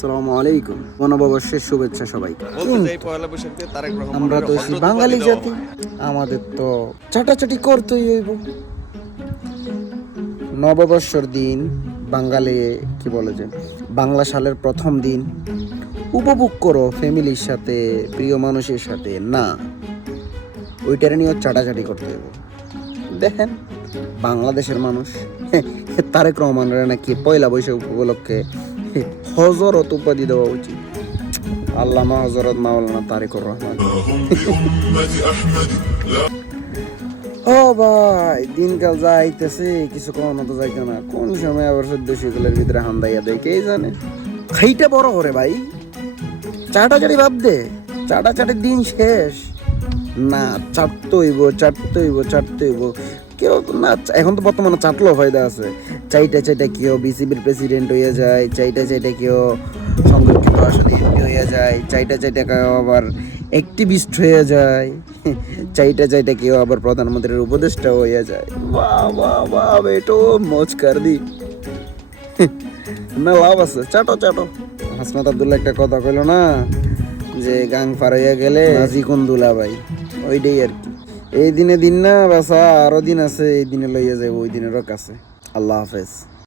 আসসালামু আলাইকুম, নববর্ষের শুভেচ্ছা সবাইকে। আমরা তো বাঙালি জাতি, আমাদের তো চাটাচাটি করতেই হইব। নববর্ষর দিন বাঙালি কি বলে যে বাংলা সালের প্রথম দিন উপভোগ করো ফ্যামিলির সাথে, প্রিয় মানুষের সাথে, না ওইটারে নিয়েও চাটাচাটি করতে হইব। দেখেন বাংলাদেশের মানুষ তারেক রহমানের নাকি পয়লা বৈশাখ উপলক্ষে হজরত উপাধি দেওয়া উচিত। আল্লামা হজরত মাওলানা তারেকুর রহমান। ও ভাই, দিনকাল যাইতেছে, কিছু কখনো তো যাইতো না, কোন সময় আবার 1400 কিলোর ভিতরে হান্দাইয়া দেয় কে জানে। খাইটা বড় করে ভাই, চাটাচাটি বাদ দে, চাটাচাটির দিন শেষ। না, চাটতে হইব কেউ না। এখন তো বর্তমানে চাটলেও ফায়দা আছে। চাইটা কেউ বিসিবির প্রেসিডেন্ট হয়ে যায়, চাইটা কেউ সংরক্ষিত আসলে এমপি হয়ে যায়, চাইটা কেউ আবার অ্যাক্টিভিস্ট হয়ে যায়, চাইটা কেউ আবার প্রধানমন্ত্রীর উপদেষ্টা হয়ে যায়। বাহ বাহ বাহ, বেটো মজ কর দি। না, লাভ আছে, চাটো। হাসনাত আব্দুল্লাহ একটা কথা কইলো না, যে গাং পার হইয়া গেলে নাজি কোন দুলা ভাই, ওইটাই আর কি। এই দিনে দিন না বাসা, আরো দিন আছে, এই দিনে লইয়া যাবো ওই দিনেরও কাছে। আল্লাহ হাফেজ।